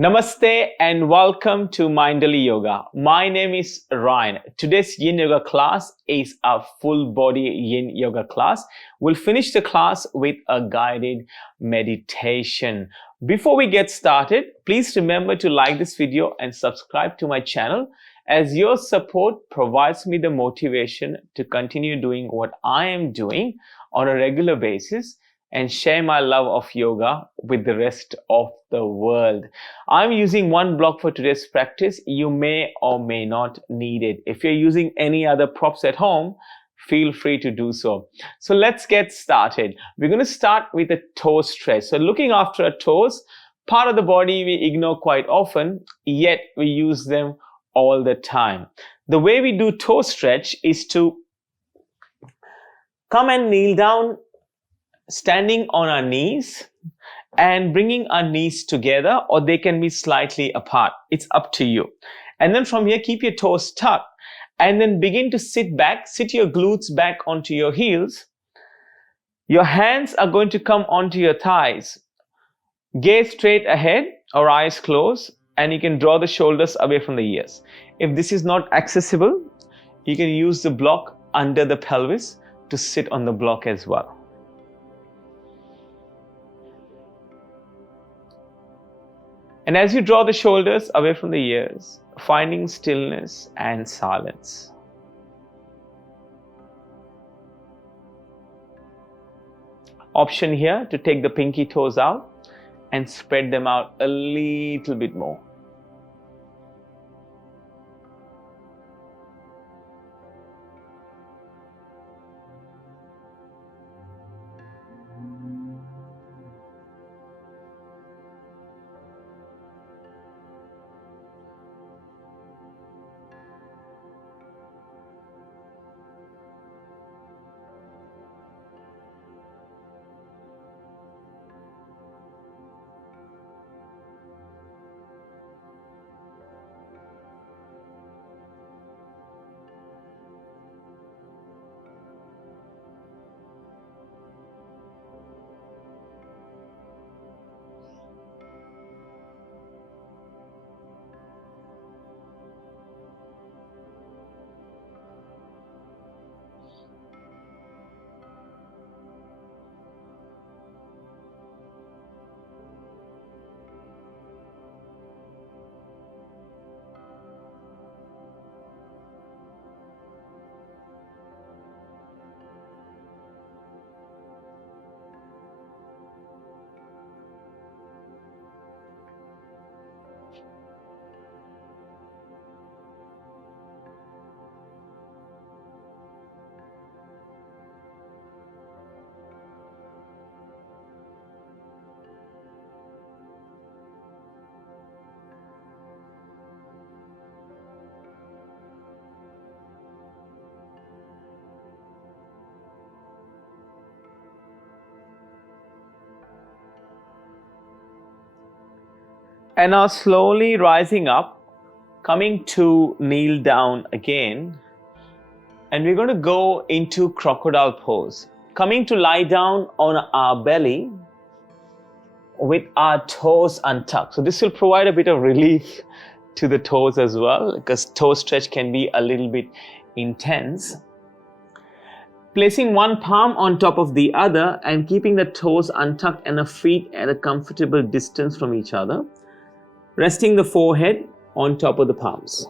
Namaste and welcome to Mindfully Yoga. My name is Ryan. Today's Yin Yoga class is a full body Yin Yoga class. We'll finish the class with a guided meditation. Before we get started, please remember to like this video and subscribe to my channel, as your support provides me the motivation to continue doing what I am doing on a regular basis and share my love of yoga with the rest of the world. I'm using one block for today's practice. You may or may not need it. If you're using any other props at home, feel free to do so. So let's get started. We're going to start with a toe stretch. So looking after our toes, part of the body we ignore quite often, yet we use them all the time. The way we do toe stretch is to come and kneel down, standing on our knees and bringing our knees together, or they can be slightly apart. It's up to you. And then from here, keep your toes tucked and then begin to sit back, sit your glutes back onto your heels. Your hands are going to come onto your thighs. Gaze straight ahead or eyes closed, and you can draw the shoulders away from the ears. If this is not accessible, you can use the block under the pelvis to sit on the block as well. And as you draw the shoulders away from the ears, finding stillness and silence. Option here to take the pinky toes out and spread them out a little bit more. And now slowly rising up, coming to kneel down again. And we're going to go into Crocodile Pose. Coming to lie down on our belly with our toes untucked. So this will provide a bit of relief to the toes as well, because toe stretch can be a little bit intense. Placing one palm on top of the other and keeping the toes untucked and the feet at a comfortable distance from each other. Resting the forehead on top of the palms.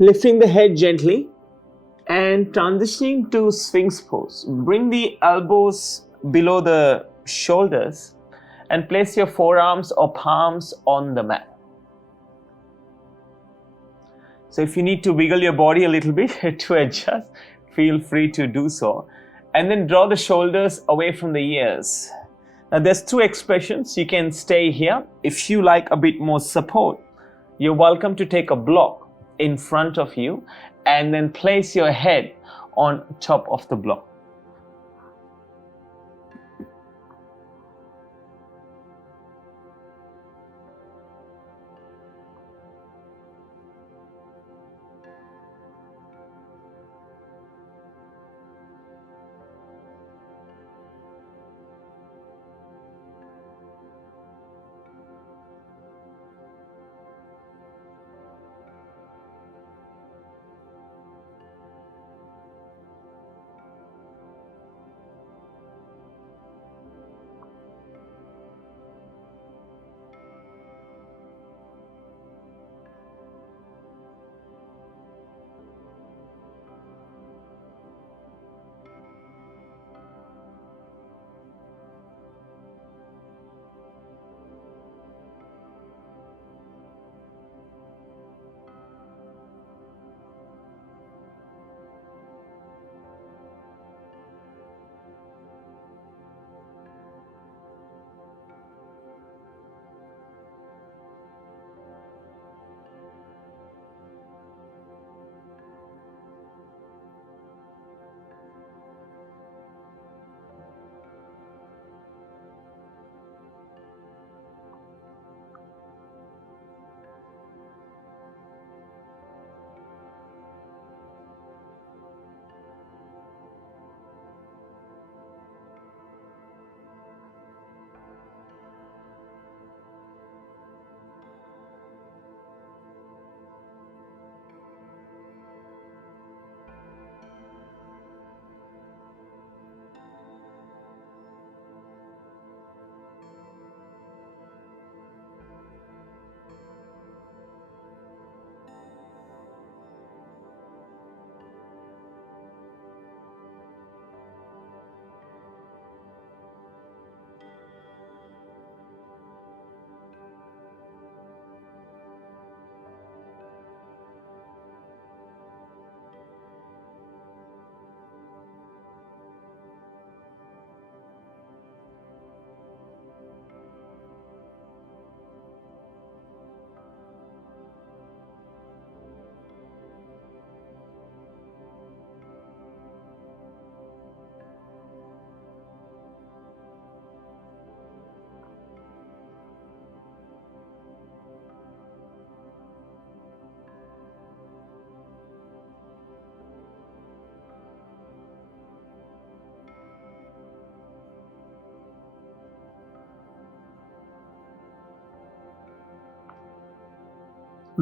Lifting the head gently and transitioning to Sphinx pose. Bring the elbows below the shoulders and place your forearms or palms on the mat. So if you need to wiggle your body a little bit to adjust, feel free to do so. And then draw the shoulders away from the ears. Now there's two expressions. You can stay here. If you like a bit more support, you're welcome to take a block in front of you and then place your head on top of the block.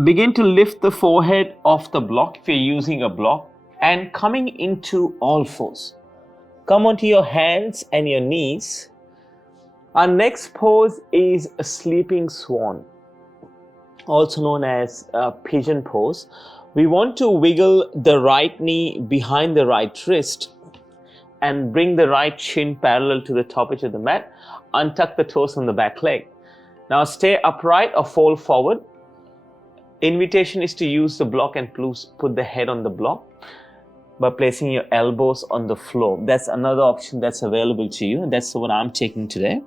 Begin to lift the forehead off the block if you're using a block and coming into all fours. Come onto your hands and your knees. Our next pose is a sleeping swan, also known as Pigeon Pose. We want to wiggle the right knee behind the right wrist and bring the right shin parallel to the top edge of the mat. Untuck the toes on the back leg. Now stay upright or fold forward. Invitation is to use the block and put the head on the block by placing your elbows on the floor. That's another option that's available to you, and that's what I'm taking today.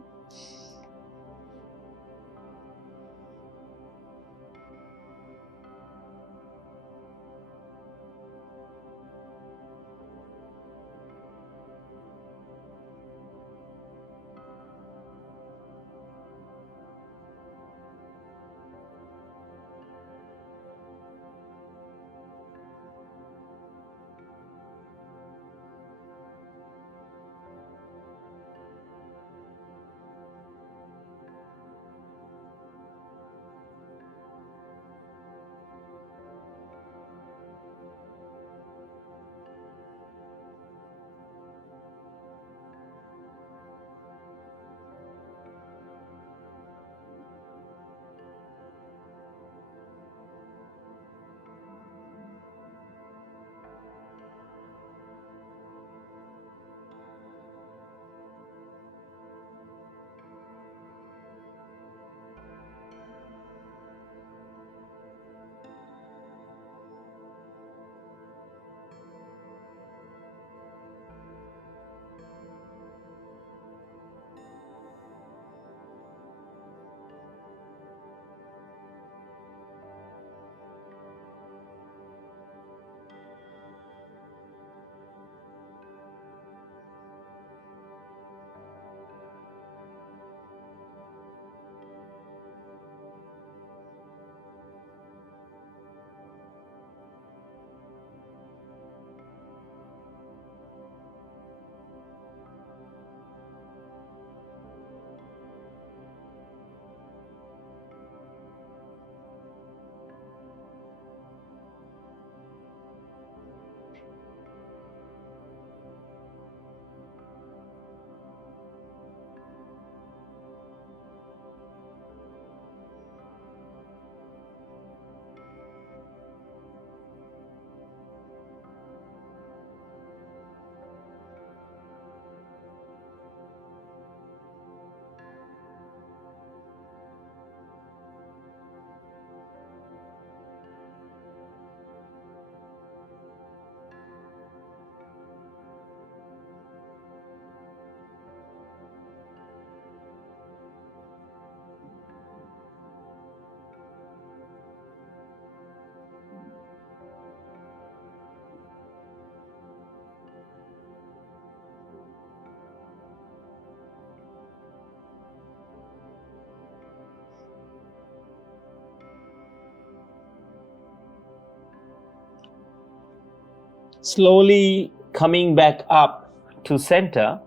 Slowly coming back up to center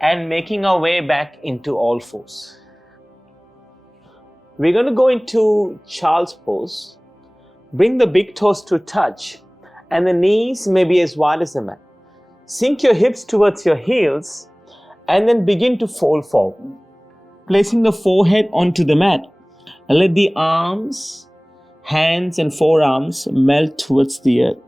and making our way back into all fours. We're going to go into child's pose. Bring the big toes to touch and the knees may be as wide as the mat. Sink your hips towards your heels and then begin to fold forward. Placing the forehead onto the mat and let the arms, hands and forearms melt towards the earth.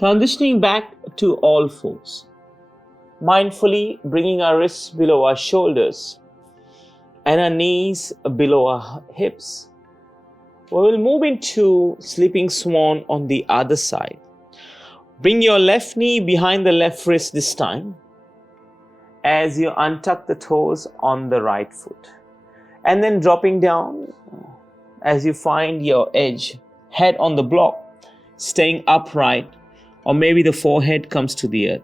Transitioning back to all fours. Mindfully bringing our wrists below our shoulders and our knees below our hips. We will move into sleeping swan on the other side. Bring your left knee behind the left wrist this time as you untuck the toes on the right foot. And then dropping down as you find your edge, head on the block, staying upright, or maybe the forehead comes to the earth.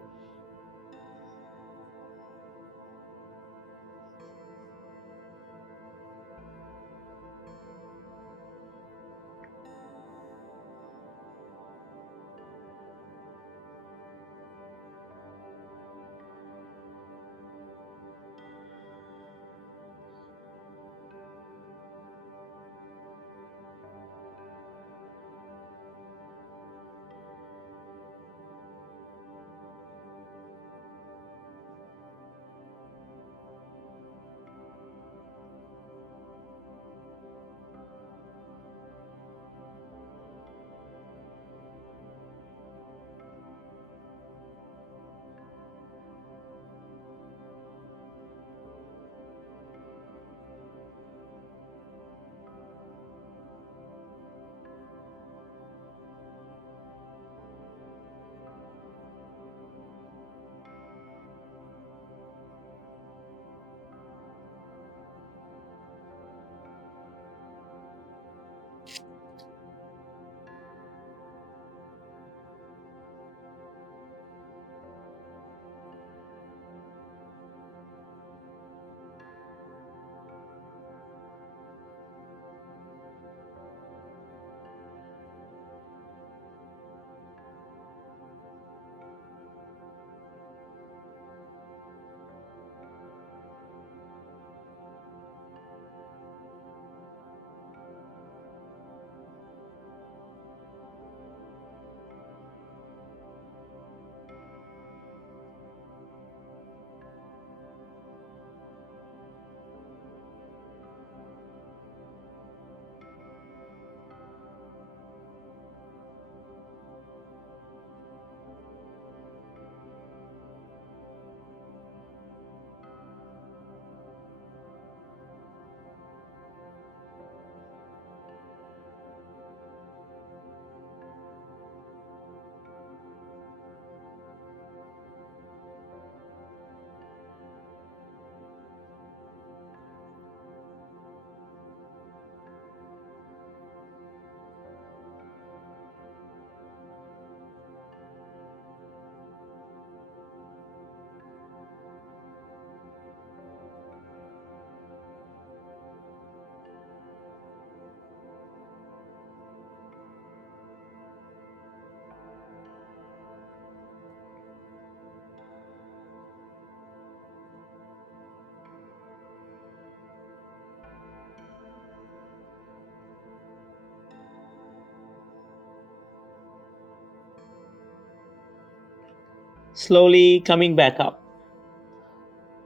Slowly coming back up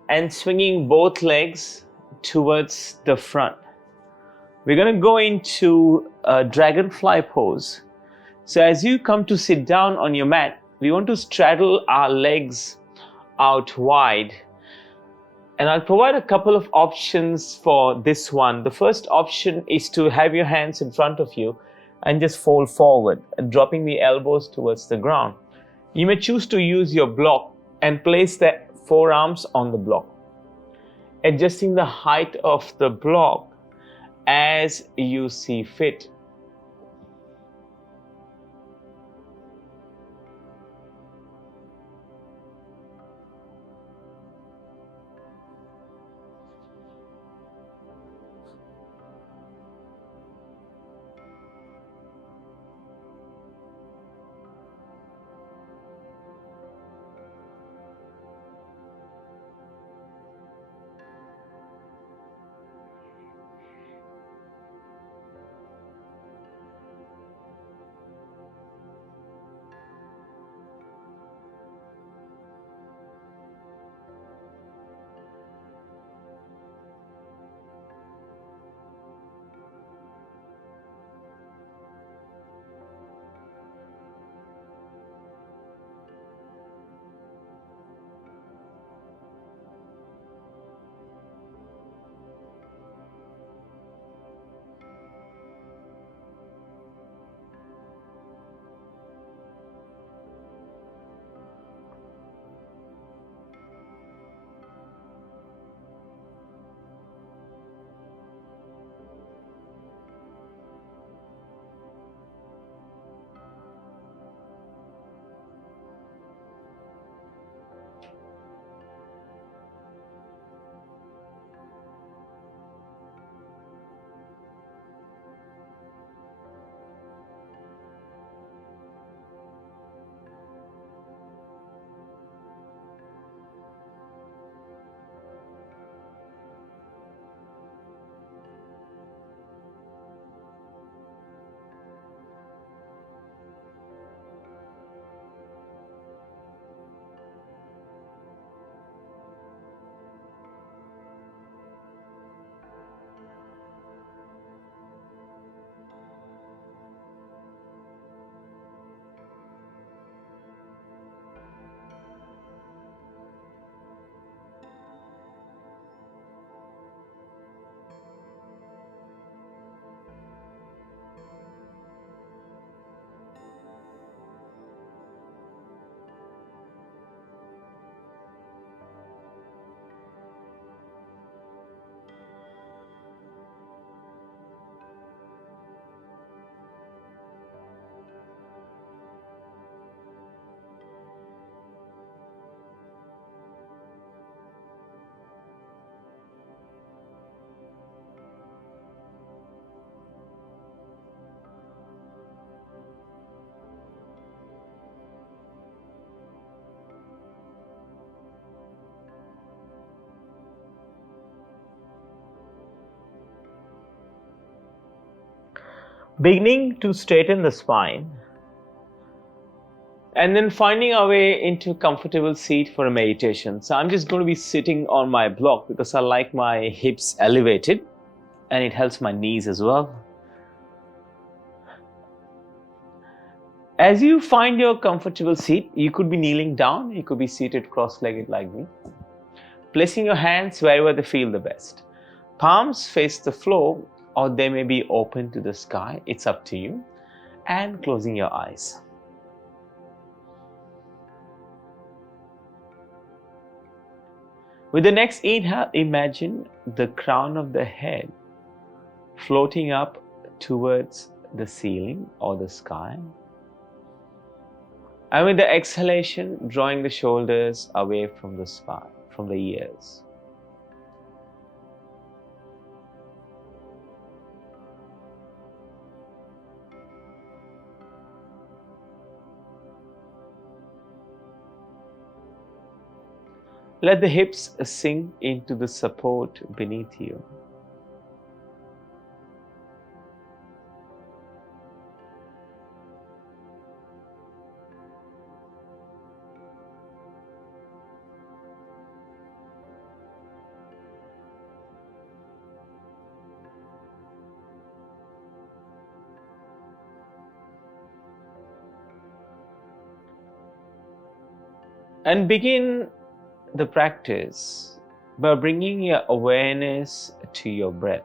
and swinging both legs towards the front. We're going to go into a Dragonfly Pose. So as you come to sit down on your mat, we want to straddle our legs out wide. And I'll provide a couple of options for this one. The first option is to have your hands in front of you and just fold forward, dropping the elbows towards the ground. You may choose to use your block and place the forearms on the block, adjusting the height of the block as you see fit. Beginning to straighten the spine, and then finding our way into a comfortable seat for a meditation. So I'm just going to be sitting on my block because I like my hips elevated and it helps my knees as well. As you find your comfortable seat, you could be kneeling down, you could be seated cross-legged like me, placing your hands wherever they feel the best. Palms face the floor or they may be open to the sky, it's up to you, and closing your eyes. With the next inhale, imagine the crown of the head floating up towards the ceiling or the sky. And with the exhalation, drawing the shoulders away from the spine, from the ears. Let the hips sink into the support beneath you. And begin the practice by bringing your awareness to your breath,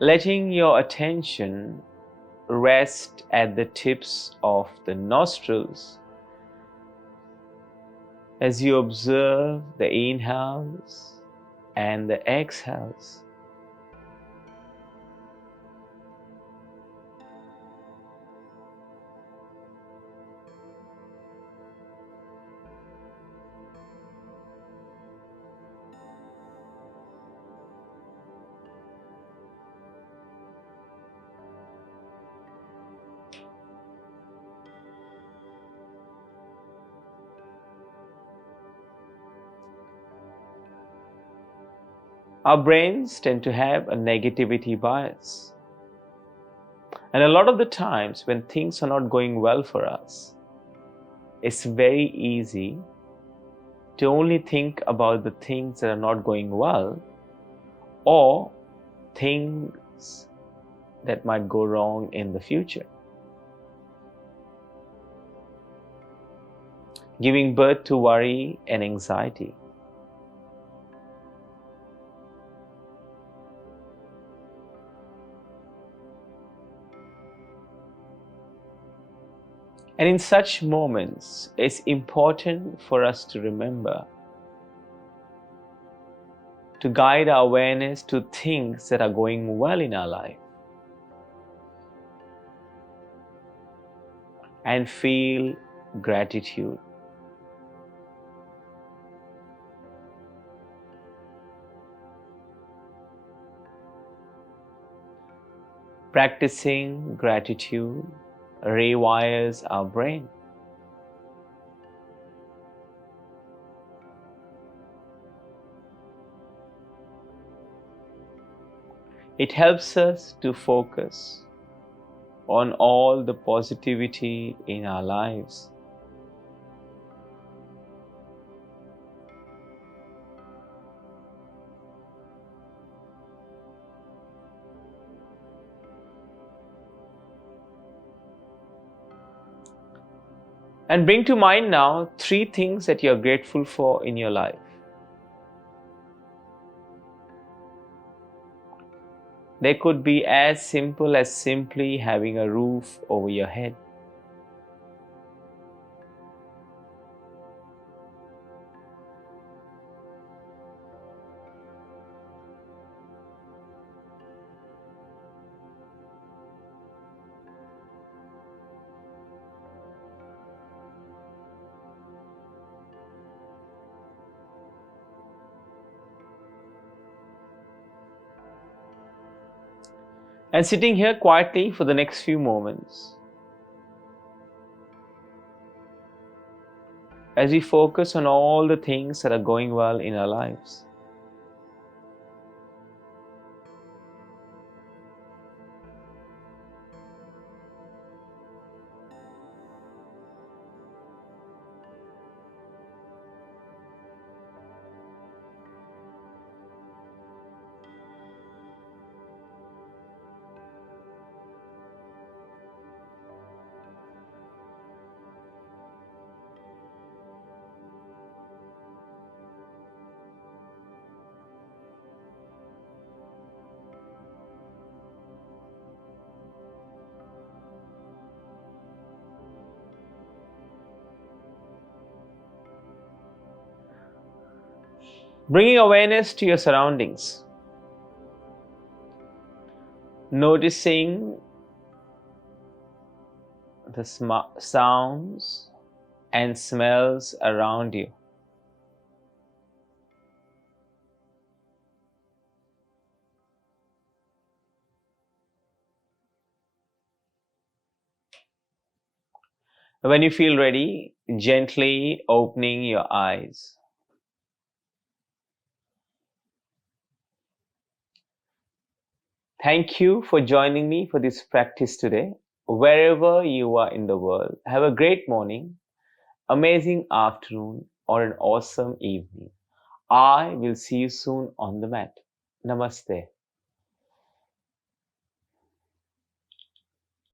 letting your attention rest at the tips of the nostrils as you observe the inhales and the exhales. Our brains tend to have a negativity bias. And a lot of the times when things are not going well for us, it's very easy to only think about the things that are not going well or things that might go wrong in the future, giving birth to worry and anxiety. And in such moments, it's important for us to remember to guide our awareness to things that are going well in our life and feel gratitude. Practicing gratitude rewires our brain. It helps us to focus on all the positivity in our lives. And bring to mind now 3 things that you're grateful for in your life. They could be as simple as simply having a roof over your head. And sitting here quietly for the next few moments, as we focus on all the things that are going well in our lives. Bringing awareness to your surroundings, noticing the sounds and smells around you. When you feel ready, gently opening your eyes. Thank you for joining me for this practice today. Wherever you are in the world, have a great morning, amazing afternoon, or an awesome evening. I will see you soon on the mat. Namaste.